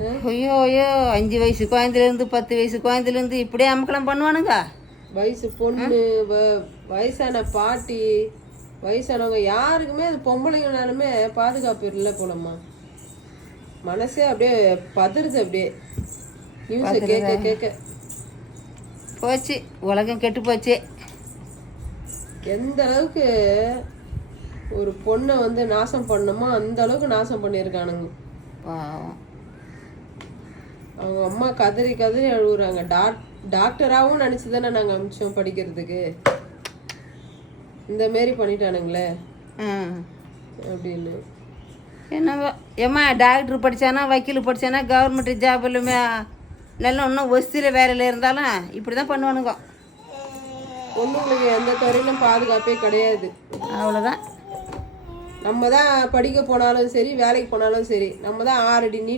ஐயோ ஐயோ 5 வயசு குழந்தைலேருந்து 10 வயசு குழந்தைலேருந்து இப்படியே அமக்கலம் பண்ணுவானுங்க. வயசு பொண்ணு, வயசான பாட்டி, வயசானவங்க யாருக்குமே அது பொம்பளைங்கனாலுமே பாதுகாப்பு இல்லை போலம்மா. மனசே அப்படியே பதறுது. அப்படியே நியூஸை கேட்க கேட்க போச்சு, உலகம் கெட்டு போச்சு. எந்த அளவுக்கு ஒரு பொண்ணை வந்து நாசம் பண்ணணுமோ அந்த அளவுக்கு நாசம் பண்ணியிருக்கானுங்க. அவங்க அம்மா கதறி கதறி அழுகுறாங்க. டாக்டராகவும் நினச்சி தானே நாங்கள் அமிச்சோம் படிக்கிறதுக்கு, இந்த மாரி பண்ணிட்டானுங்களே அப்படின்னு. என்னவோ ஏம்மா டாக்டர் படித்தானா வக்கீல் படித்தானா கவர்மெண்ட் ஜாப் இல்லைமே நல்லா இன்னும் வசதியில் வேலையில் இருந்தாலும் இப்படி தான் பண்ணுவானுங்க. பொண்ணுங்களுக்கு எந்த துறையிலும் பாதுகாப்பே கிடையாது. அவ்வளோதான். நம்ம தான் படிக்க போனாலும் சரி, வேலைக்கு போனாலும் சரி, நம்ம தான் 6 அடி